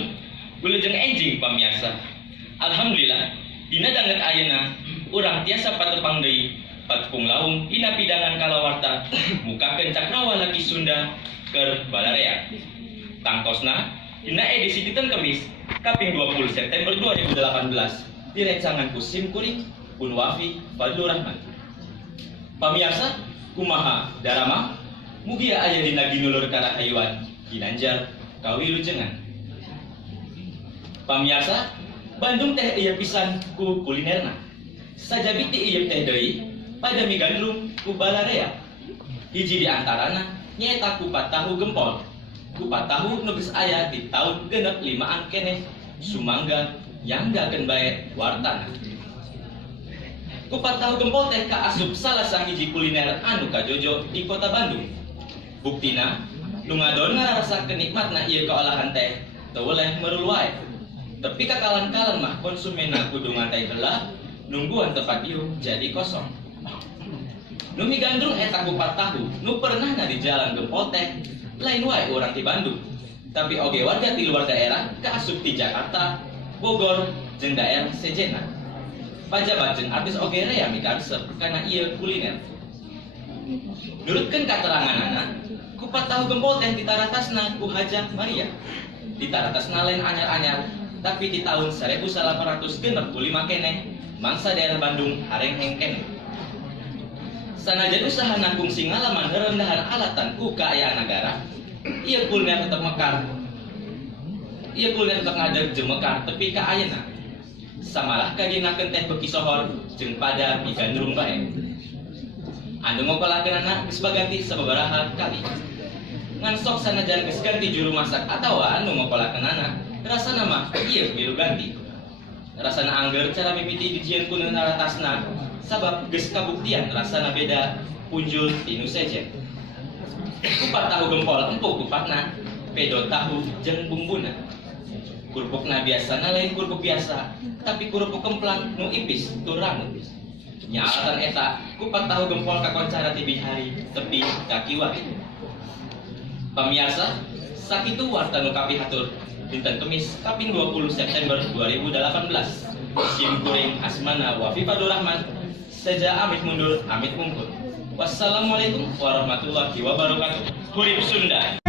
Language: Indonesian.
Assalamualaikum. Wilujeng enjing pamiarsa. Alhamdulillah, dina danget ayeuna urang tiasa patepang deui patepung laung dina pidangan kalawarta mukakeun cakrawala ki Sunda keur balarea. Tangtosna dina edisi Dinten Kemis kaping 20 September 2018 direncangan ku Sim Kuring Pun Wafi Fadlur Rahman. Pamiarsa, kumaha darama mugia aya dina ginulur karahayuan ginanjar kawilujengan. Pamiarsa, Bandung teh ieu pisan ku kulinerna. Sajabi ti ieu teh deui pada migandrung ku balarea. Hiji di antarana nyaeta kupat tahu gempol. Kupat tahu nu geus aya di taun genep 5an keneh sumangga yanggakeun bae wartana. Kupat tahu gempol teh kaasup salah sahiji kuliner anu kajojo di kota Bandung. Buktina nu ngadon ngarasakeun nikmatna ieu kaolahan teh teu weleh meurul wae. Tapi kakalan-kalan mah konsumenna kudu ngantai heula nungguan tempat ieu jadi kosong. Nu migandrung eta kupat tahu nu pernahna di jalan gempol teh lain wae urang di Bandung. Tapi oge warga di luar daerah kaasup di Jakarta, Bogor, jeung daerah sejenna. Pajabat jeung artis oge rea mikaresep kana ieu kuliner. Nurutkeun kateranganana, kupat tahu gempol teh ditaratasna ku Hajah Maria. Ditaratasna lain anyar-anyar, tapi di tahun 1865 keneh mangsa daerah Bandung harengheng keneh. Sanajan usahana kungsi ngalaman herendahan alatan ku kaayaan negara, ieu kuliner tetep mekar. Ieu kuliner tetep ngadeg jeung mekar tepi ka ayeuna. Samalah kadinakeun teh beuki sohor jeung pada migandrung bae. Anu ngokolakeunana geus baganti sababaraha kali. Ngan sok sanajan geus ganti juru masak atawa anu ngokolakeunana, rasana mah ieu milu ganti. Rasana angger cara mimiti dijieun ku naratasna, sabab geus kabuktian rasana beda punjul tinu sejen. Kupat tahu gempol empuk kupatna, pedo tahu jeung bumbuna. Kurupukna biasana lain kurupuk biasa, tapi kurupuk kemplang nu ipis tur rangu. Nya alatan eta kupat tahu gempol kakoncara ti bihari tepi ka kiwari. Pamiarsa, sakitu warta nu kapihatur Dinten Kemis kaping 20 September 2018. Sim Kuring asmana Wafi Fadlur Rahman. Seja amit mundur, amit mungkur. Wassalamualaikum warahmatullahi wabarakatuh. Hurip Sunda.